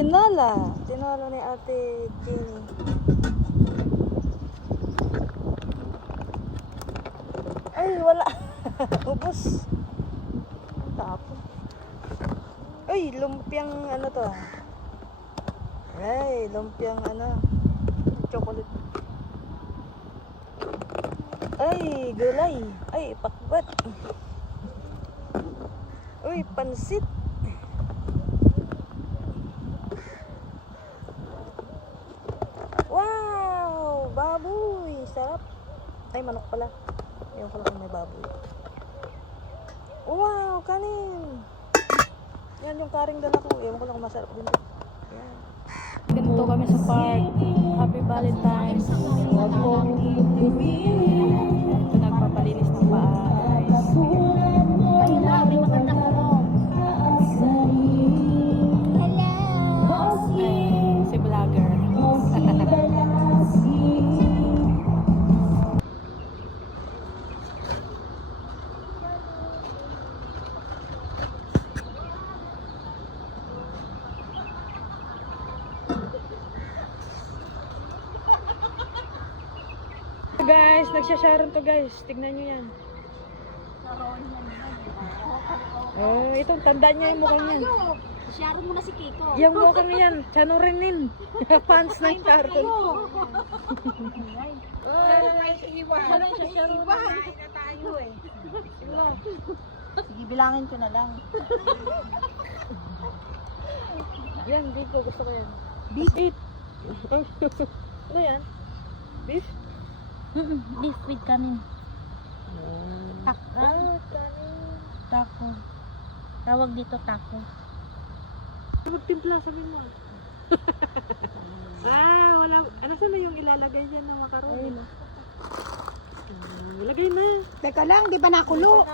Tinala ni Ate Jenny. Ay, wala. Ubus. Tapon. Ay, lumpiang ano to ah. Ay, lumpiang ano. Chocolate. Ay, gulay. Ay, pakbat. Uy, pansit. Wow, baboy. Sarap. Ay, manok pala. Ayaw ko lang kung may baboy. Wow, kanin. Yan yung karing dala ko. Ayaw ko lang kung masarap din. Yan. Ganito kami sa park. Happy Valentine's. Ito nagpapalinis ng paa, guys. May maganda ko. Ay, si vlogger. Guys, nagsasharon to guys. Tignan nyo yan. Oh, itong tandaan niya yung mukhang yan. Sharon mo na si Kiko. Yung mukhang yan, Chanurinin. Fans ng Sharon. Sige, bilangin ko na lang. Yan, dito. Gusto ko yan. Beef. Ano yan? Beef? Beef with kanin. Ah, kanin. Taco. Tawag dito taco. Magtimpla, sabi mo. Wala. Ano saan na yung ilalagay dyan ng macaroni? Ilagay na. Teka lang, di ba nakulo?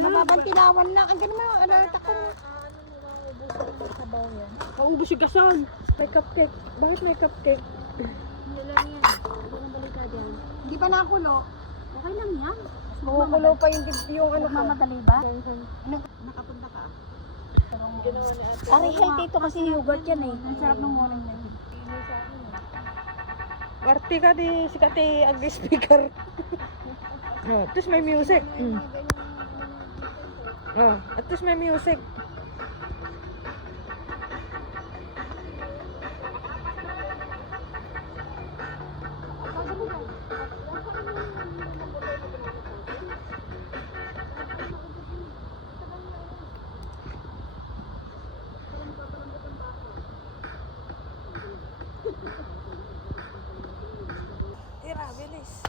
Mababantilawan lang. Ang ganun mo, tako mo. Maubos yung gasol. May cupcake. Bakit may cupcake? Hindi lang yan. Di ba nakulo? Okay lang yan. Makukulo pa yung ano ko. Mamadali ba? Ano? Nakapunta ka? Ginawa ni ate. Ari healthy ito kasi yogurt yan eh. Ang sarap ng morning na yun. Marti ka di si Kati ag-speaker. Tapos may music. At least may music. Tira, bilis.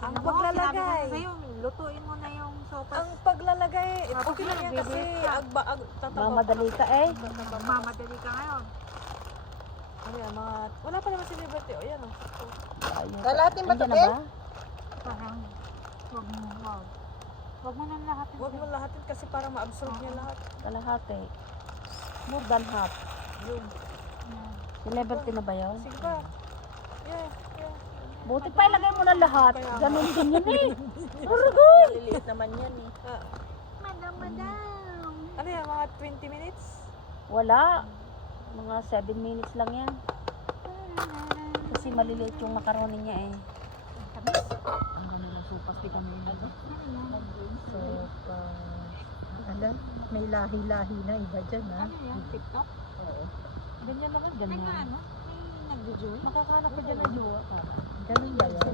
Ang paglalagay. Lutuin mo na yung sopas. Ang paglalagay, okay lang yan kasi tatabaw. Mamadali ka eh. Mamadali ka ngayon. Ano yan, mga, wala pa naman si Liberty. O yan o. Kalahatin ba ito eh? Parang, wag mo nang lahatin. Huwag mo lahatin kasi para ma-absorb niya lahat. Kalahati. More than half. Yun. Si Liberty na ba yun? Sige pa. Yeah. Buti pa ilagay mo na lahat. Ganun din yun eh. Urugol! Maliliit naman yan eh. Madam. Ano yan, mga 20 minutes? Wala. Mga 7 minutes lang yan. Kasi maliliit yung macaroni niya eh. Ang ganda ng sopas. Di kami sopas. Alam, may lahi-lahi na iba dyan ha. Ano yan? TikTok? Oo. Ganyan naman, ganyan. May ano? May nag-joy? Makakanak ko dyan na jowa. Ganun ba yan?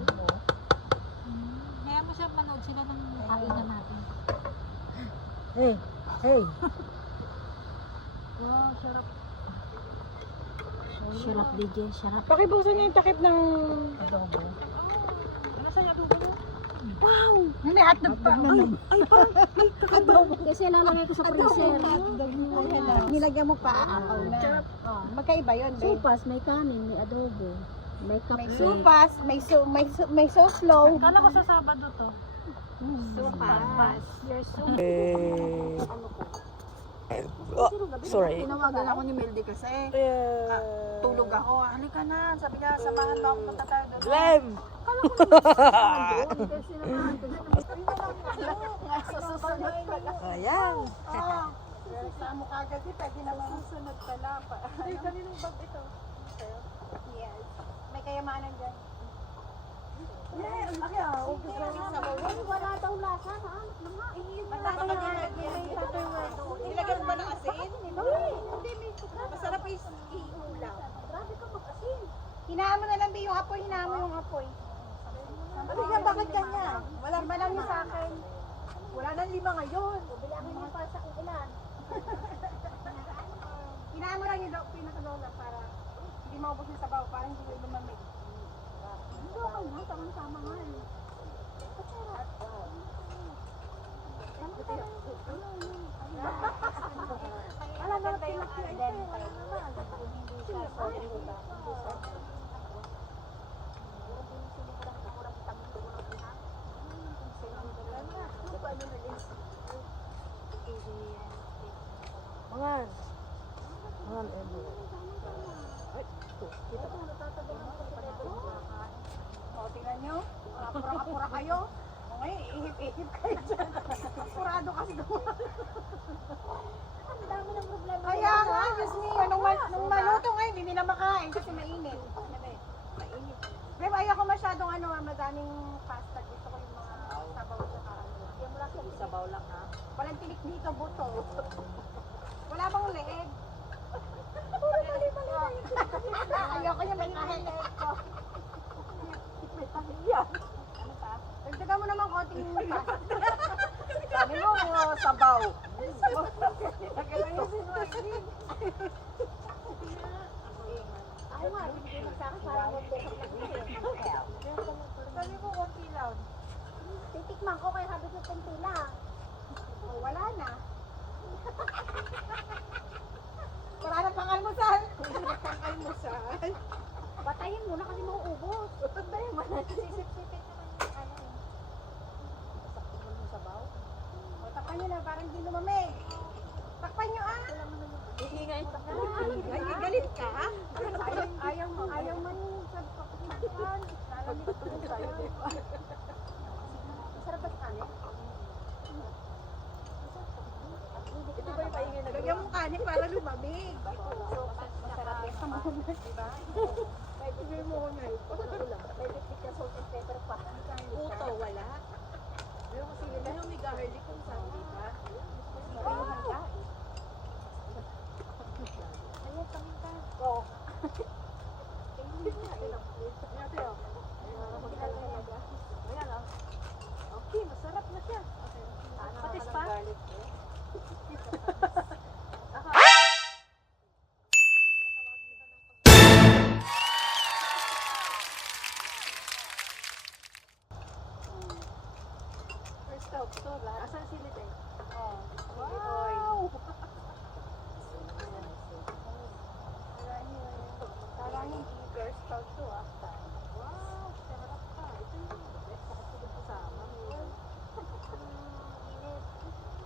Kaya mo siya manood sila ng kainan natin. Hey! Hey! Wow, sarap. Syarap DJ, syarap. Pakibusan niya yung takip ng... Adobo. Ano sa'yo, adobo mo? Wow! May hotdog pa. Kasi lalagay ko sa freezer. Nilagyan mo pa aapaw na. Magkaiba yun, babe. Sopas, may kanin, may adobo. May May cupcake. supas, may soslong. Kala ko sa Sabado to. Sopas. You're so... Sorry. Tinawagan ako ni Meldy kasi. Tulog ako. Halika na. Sabi niya, samahan mo ako punta tayo doon. Glenn! Kasi naman, Ayan. Reklamo ka agad eh, pwede naman susunod pala pa. Ay, kaninong bag ito? Yes. May kayamanan dyan. Yeah, ang laki ah. Wala daw lasa na. Nilagyan mo ba ng asin? Hindi. Masarap i-ulam. Grabe ka mag-asin. Hinaan mo na lang, Bi, yung apoy. Hinaan mo yung apoy. Ano yan? Bakit ganyan? Wala ba lang yun sa akin? Wala nang 5 ngayon. Bilangin mo para sa kung ilan. Hinaan mo lang yung pinakalola para hindi maubos yung sabaw, para hindi kayo lumamig. Hindi ako na, tamang-tama nga eh. Alam mo, pinag-identify. Hindi siya solid. Mangan. Mangan, Emo. Ay, ito. Kita ba? O, tingnan nyo. Apura-apura kayo. O ngayon, ihip-ihip kayo dyan. Apurado kasi gawa. Ang dami ng problema. Kaya nga, Diyos me, nung maluto ngayon, hindi na makain kasi mainit. Mainit. Pero ayaw ko masyadong madaming pasta. Gusto ko yung mga sabaw sa ano. Yung mula sa Sabaw lang ha. Walang tinik dito, buto. Wala bang leeg? Puro mali-mali na yun. Ayaw ko yung may leeg ko. May pamilya. Ano pa? Dagdagan mo naman konting pasta. Sabi mo, sabaw. Nagkayusin mo, Aileen. Ay, nga, hindi mo sa akin parang wonder lang Sabi mo, konti lang. titikman ko kaya sabi ko kunti lang. Oh, wala na. Wala na pang almusal. Wala na pang almusal. Patayin mo na kasi mauubos. Patayin mo na. Sisip-sipin naman yung ano eh. Sakit mo yung sabaw. O, takpan nyo na, parang di lumamig. Takpan nyo ah. Hihingay. Ay, galit ka? Ayaw man yung sabaw. Lalamig ko yung sayo. Masarap ba sa kanin? Ito ba yung maingay na Lagyan mo kanin para lumamig. Masarap yan sa mga, diba? Kahit hindi mo ko na ito. May bitbit na salt and pepper pa. Puto, wala. Pero kasi nila yung may garlic kung saan, diba? Wow! Ayan, paminta. Oo. Ayan ah. Okay, masarap na siya. Patis pa? First stop, so lahat. Asan si Lite? Oh. Wow! Parang hindi first stop to ah. Wow, sarap ka. Ito yung best sa kasunod ko sa ama.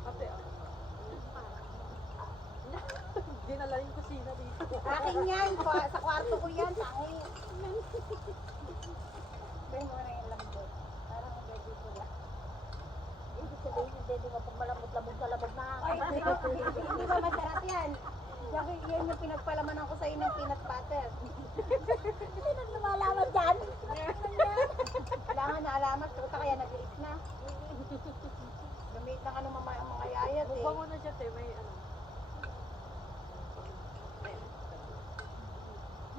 Ate, dinala yung kusina dito. Akin yan, sa kwarto ko yan, tangi. Ito mo na yung lambot. Parang ready ko lang. Ibig sabihin hindi mo pag malambot-lambot sa labog na. Ay, hindi ba masarap yan? Yan yung pinagpalamanan ko sa'yo ng peanut butter. Hindi na lumalaman dyan. Kailangan na alamat, puta kaya nag-iit na. Gamit ng mga yayat eh. Mukha mo na siya, te. May ano.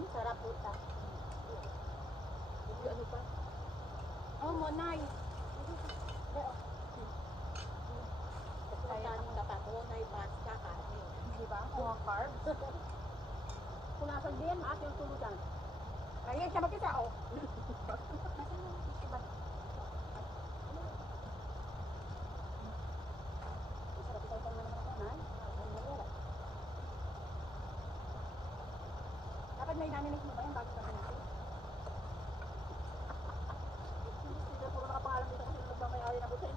Sarap puta. Yung ano pa? Oh, monay. Kaya nang natatunay pasta kanin. Di ba? Mga carbs. Punasan din, at yung tulugan. Kaya siya mag-isa, oh. Sarap ito pang naman ako na. Dapat may naninit mo ba yan bago ka nanin? Hindi ako nakapangalan dito kasi nagmamayari na butin.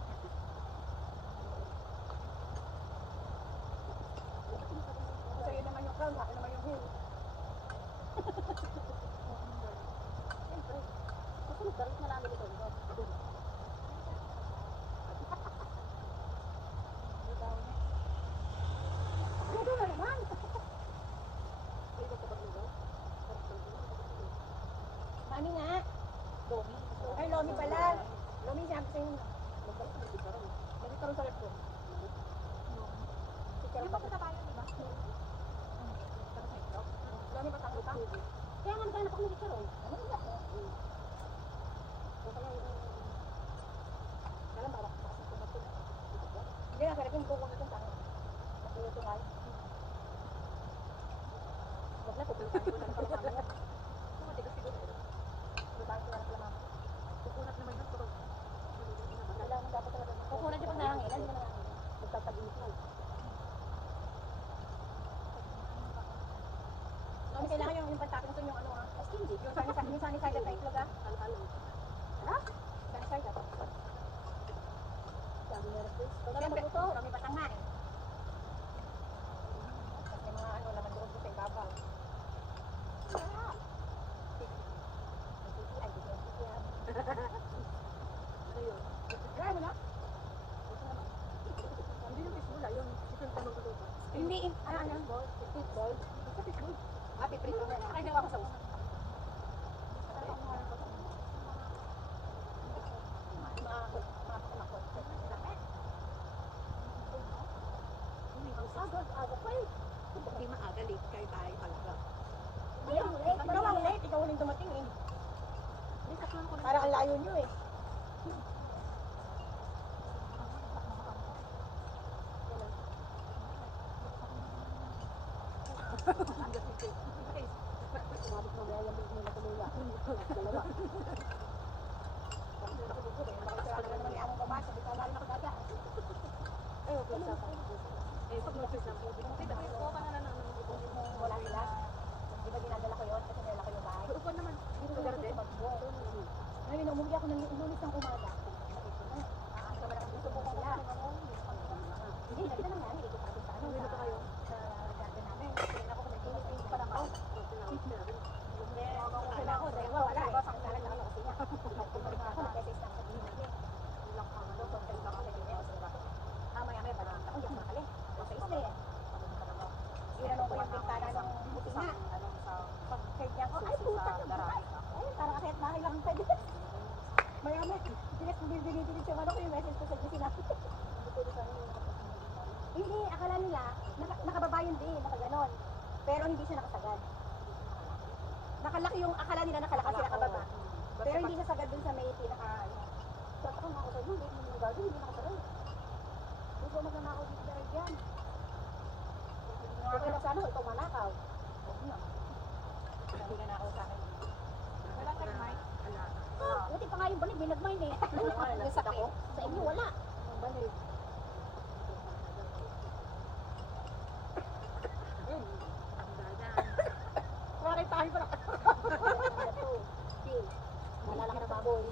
Sa'yo naman yung crown, akin naman yung heel. Siyempre, susunod ka rin na namin ito. kaya pwede yung bukong itong tango. Ito nga. Huwag na, pupuntahan ko lang pala mamaya. Matigas siguro. Pupuntahan ko lang pala mamaya. Kukunat naman yun. Kailangan dapat talaga. Kukunat yung pag nahanginan, hindi na nahanginan. Magtataginit lang. Mami, kailangan yung pagtapin yung ano ah. Stingy. Yung sunny-side at itlog ah. Halo-halo. Ha? Sunny-side at. Sabi niya rin. Pag naman magluto, kami patanga eh. Kasi mga ano naman doon sa ibabaw. Sarap! Ay, di ko yan. Ano yun? Kaya mo na? Hindi yung fishbowl ah, yung chicken tanong ko doon. Hindi eh. Ano? Fishbowl? Basta fishbowl. Ah, piprito na. Ay, gawa ko sa usa. Aga pa eh. Hindi maaga, late kayo tayo talaga. Ikaw ang late, ikaw uling dumating eh. Parang ang layo nyo eh. Wala sila. Di ba dinadala ko yun? Kasi nila ko yung bahay. Upan naman. Dito sa garden. Ngayon, umuwi ako ng Lunes ng umaga. Aasa ba naman gusto ko sila? Hindi, nakita naman namin. Ito pa sa ano. Sa garden namin. Kaya ako kung nag-inis pa lang ako. Kasi ako, dahil wala eh. Samantalan lang ako kasi niya. Nagpunta ako, nag-message lang sa tingin natin. Ilang ka ano, kung kayo baka kayo niya. Maya-maya, balanta ko, hindi ako makali. Sa isla eh. Inanong ko yung bintana ng butina. Pag-kaya niya ko, ay puta yung buta. Ay, parang kahit bahay lang ang pwede. Maya-maya, dinis yung ano ko yung message ko sa gisina. Hindi, akala nila, nakababa yun din, nakaganon. Pero hindi siya nakasagad. Nakalaki yung, akala nila nakalakas siya nakababa. Pero hindi siya sagad dun sa may pinaka, ba't ako nakasagad yun, hindi mo gagawin, hindi nakasagad. Gusto mo magnanakaw dito dahil yan. Okay lang sana, ikaw manakaw. Huwag na. Hindi na nakaw sa akin. Wala ka mic? Wala. Buti pa nga yung balik, binag-mine eh. Yung sakit. Sa inyo, wala. Ang balik. Bakit tayo pala? Malala ka na baboy.